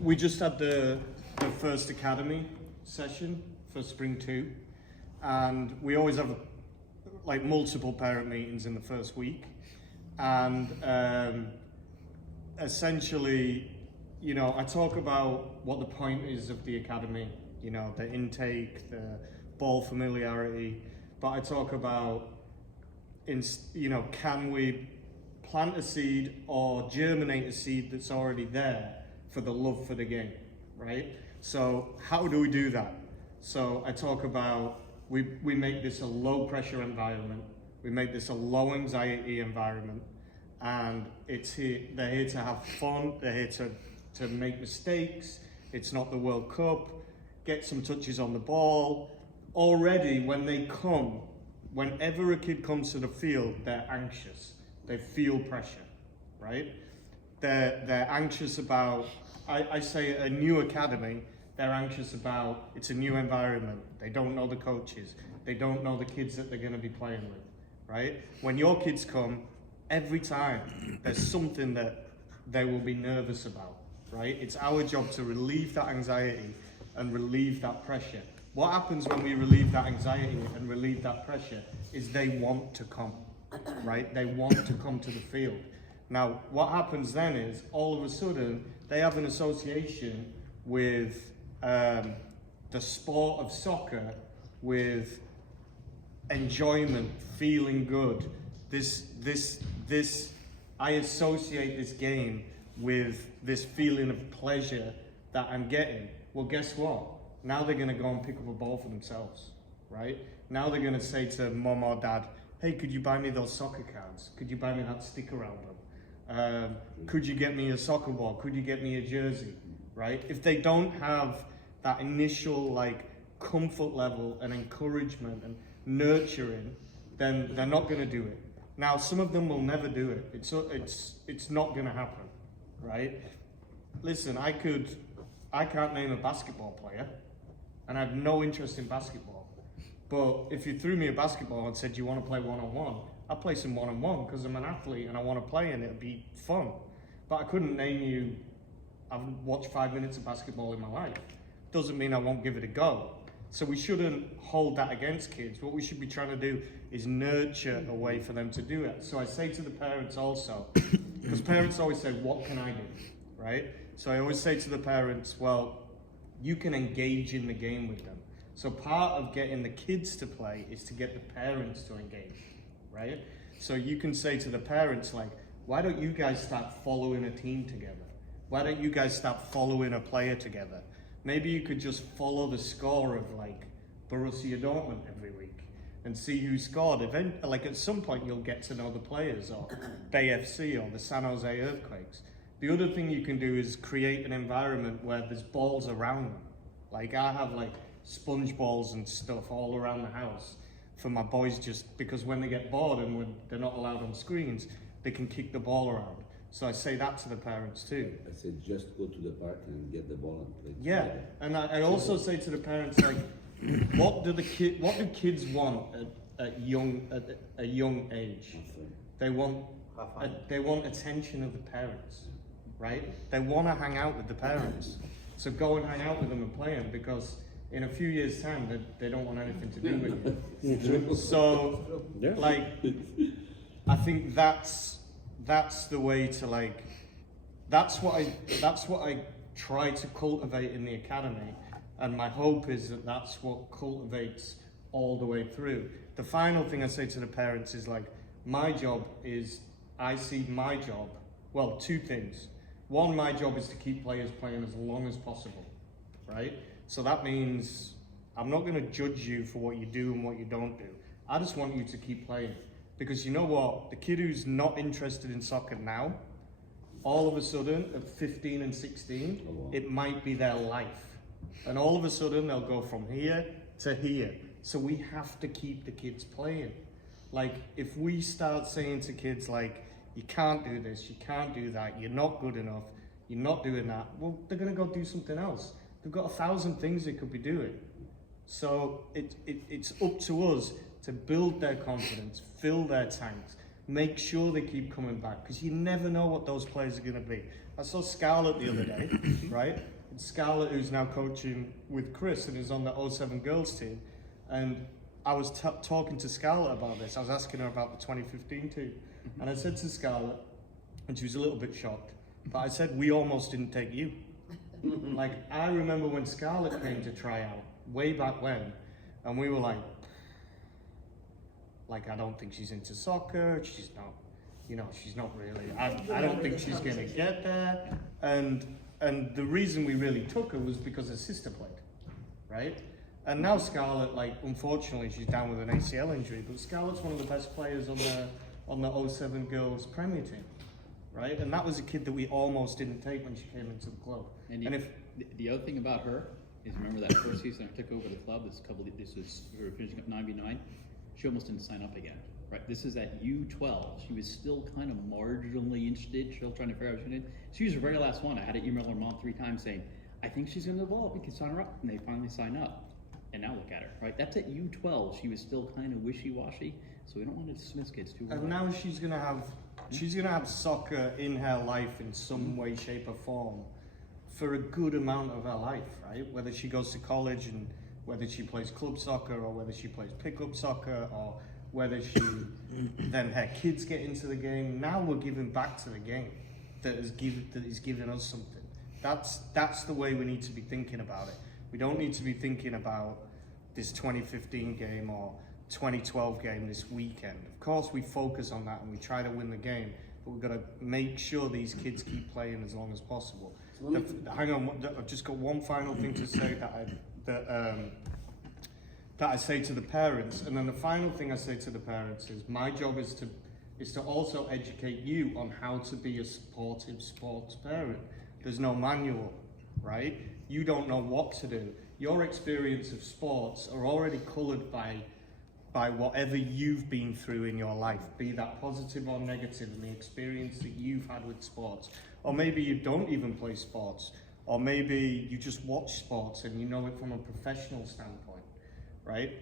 We just had the first academy session for spring 2, and we always have like multiple parent meetings in the first week, and essentially, you know, I talk about what the point is of the academy, you know, the intake, the ball familiarity, but I talk about, you know, can we plant a seed or germinate a seed that's already there for the love for the game, right? So how do we do that? So I talk about, we make this a low pressure environment, we make this a low anxiety environment, and they're here to have fun, they're here to make mistakes, it's not the World Cup, get some touches on the ball. Already when they come, whenever a kid comes to the field, they're anxious, they feel pressure, right? They're anxious about, I say a new academy, they're anxious about, it's a new environment, they don't know the coaches, they don't know the kids that they're going to be playing with, right? When your kids come, every time there's something that they will be nervous about, right? It's our job to relieve that anxiety and relieve that pressure. What happens when we relieve that anxiety and relieve that pressure is they want to come, right? They want to come to the field. Now, what happens then is, all of a sudden, they have an association with the sport of soccer, with enjoyment, feeling good. I associate this game with this feeling of pleasure that I'm getting. Well, guess what? Now they're gonna go and pick up a ball for themselves, right? Now they're gonna say to mom or dad, hey, could you buy me those soccer cards? Could you buy me that sticker album? Could you get me a soccer ball? Could you get me a jersey, right? If they don't have that initial like comfort level and encouragement and nurturing, then they're not gonna do it. Now, some of them will never do it. It's not gonna happen, right? Listen, I can't name a basketball player, and I have no interest in basketball. But if you threw me a basketball and said, you want to play one-on-one, I'll play some one-on-one because I'm an athlete and I want to play and it'll be fun. But I couldn't name you, I've watched 5 minutes of basketball in my life. Doesn't mean I won't give it a go. So we shouldn't hold that against kids. What we should be trying to do is nurture a way for them to do it. So I say to the parents also, because parents always say, what can I do, right? So I always say to the parents, well, you can engage in the game with them. So part of getting the kids to play is to get the parents to engage, right? So you can say to the parents, like, why don't you guys start following a team together? Why don't you guys start following a player together? Maybe you could just follow the score of like Borussia Dortmund every week and see who scored. Like at some point you'll get to know the players, or Bay FC or the San Jose Earthquakes. The other thing you can do is create an environment where there's balls around them. Like I have like sponge balls and stuff all around the house for my boys, just because when they get bored and when they're not allowed on screens, they can kick the ball around. So I say that to the parents too. I said just go to the park and get the ball and play. Yeah, and I also say to the parents, like, what do kids want at a young age? They want attention of the parents, right? They want to hang out with the parents. So go and hang out with them and play them, because in a few years' time they don't want anything to do with you. So like, I think that's the way to like, that's what I try to cultivate in the academy, and my hope is that that's what cultivates all the way through. The final thing I say to the parents is like, my job is, I see my job, well, two things. One, my job is to keep players playing as long as possible, right? So that means I'm not going to judge you for what you do and what you don't do. I just want you to keep playing. Because you know what? The kid who's not interested in soccer now, all of a sudden at 15 and 16, it might be their life. And all of a sudden they'll go from here to here. So we have to keep the kids playing. Like if we start saying to kids like, you can't do this, you can't do that, you're not good enough, you're not doing that, well, they're gonna go do something else. They've got 1,000 things they could be doing. So it's up to us to build their confidence, fill their tanks, make sure they keep coming back, because you never know what those players are going to be. I saw Scarlett the other day, right? And Scarlett, who's now coaching with Chris and is on the 07 girls team, and I was talking to Scarlett about this. I was asking her about the 2015 team, and I said to Scarlett, and she was a little bit shocked, but I said, we almost didn't take you. Like, I remember when Scarlett came to try out, way back when, and we were like, I don't think she's into soccer, she's not, you know, she's not really, I don't think she's gonna get there. And the reason we really took her was because her sister played, right? And now Scarlett, like, unfortunately, she's down with an ACL injury, but Scarlett's one of the best players on the 07 girls Premier team, right? And that was a kid that we almost didn't take when she came into the club. And if the other thing about her is, remember that first season I took over the club, this was, we were finishing up 9v9, she almost didn't sign up again, right? This is at U12, she was still kind of marginally interested, still trying to figure out what she did. She was the very last one. I had to email her mom 3 times saying, I think she's gonna develop, we can sign her up, and they finally sign up. And now look at her, right? That's at U12, she was still kind of wishy-washy, so we don't want to dismiss kids too well. And now she's gonna have soccer in her life in some way, shape or form for a good amount of her life, right? Whether she goes to college and whether she plays club soccer or whether she plays pickup soccer or whether she then her kids get into the game. Now we're giving back to the game that is giving us something. That's the way we need to be thinking about it. We don't need to be thinking about this 2015 game or 2012 game this weekend. Of course we focus on that and we try to win the game, but we've got to make sure these kids keep playing as long as possible. Hang on, I've just got one final thing to say that I say to the parents, and then the final thing I say to the parents is my job is to also educate you on how to be a supportive sports parent. There's no manual, right? You don't know what to do. Your experience of sports are already coloured by whatever you've been through in your life, be that positive or negative, and the experience that you've had with sports. Or maybe you don't even play sports, or maybe you just watch sports and you know it from a professional standpoint, right?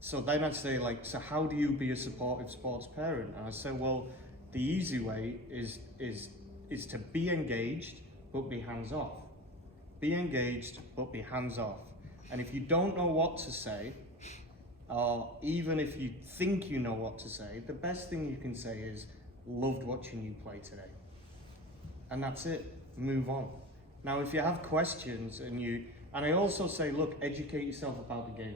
So then I'd say, like, so how do you be a supportive sports parent? And I say, well, the easy way is to be engaged, but be hands off. Be engaged, but be hands off. And if you don't know what to say, or even if you think you know what to say, the best thing you can say is, loved watching you play today. And that's it, move on. Now, if you have questions and I also say, look, educate yourself about the game,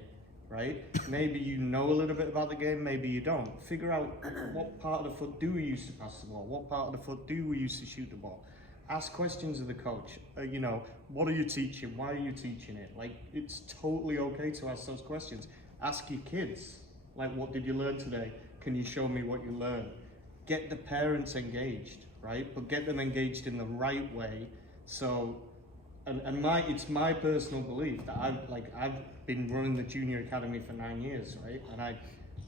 right? Maybe you know a little bit about the game, maybe you don't. Figure out what part of the foot do we use to pass the ball? What part of the foot do we use to shoot the ball? Ask questions of the coach. You know, what are you teaching? Why are you teaching it? Like, it's totally okay to ask those questions. Ask your kids, like, what did you learn today? Can you show me what you learned? Get the parents engaged, right? But get them engaged in the right way. So, it's my personal belief that I've been running the junior academy for 9 years, right?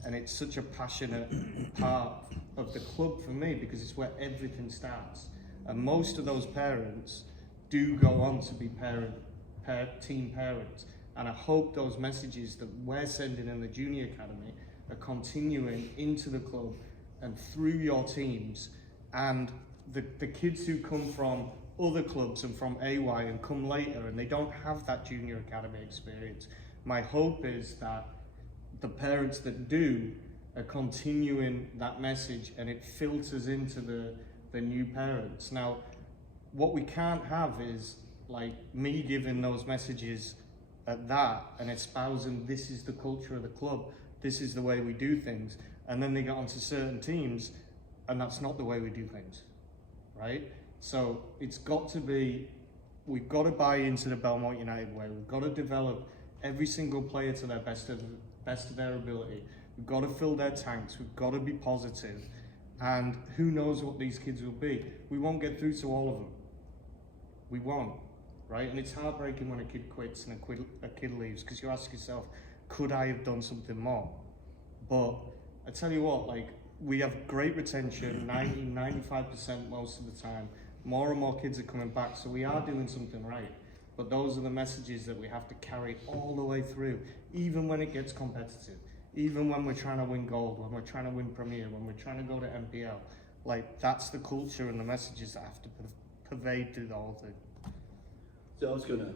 And it's such a passionate part of the club for me because it's where everything starts. And most of those parents do go on to be team parents. And I hope those messages that we're sending in the junior academy are continuing into the club and through your teams. And the kids who come from other clubs and from AY and come later and they don't have that junior academy experience, my hope is that the parents that do are continuing that message and it filters into the new parents. Now, what we can't have is like me giving those messages at that and espousing this is the culture of the club, this is the way we do things, and then they get onto certain teams and that's not the way we do things, right? So it's got to be, we've got to buy into the Belmont United way. We've got to develop every single player to their best of their ability. We've got to fill their tanks. We've got to be positive. And who knows what these kids will be. We won't get through to all of them. We won't, right? And it's heartbreaking when a kid quits and a kid leaves because you ask yourself, could I have done something more? But I tell you what, like, we have great retention, 95% most of the time. More and more kids are coming back, so we are doing something right. But those are the messages that we have to carry all the way through, even when it gets competitive, even when we're trying to win gold, when we're trying to win Premier, when we're trying to go to MPL. Like, that's the culture and the messages that have to pervade through the whole thing. So I was gonna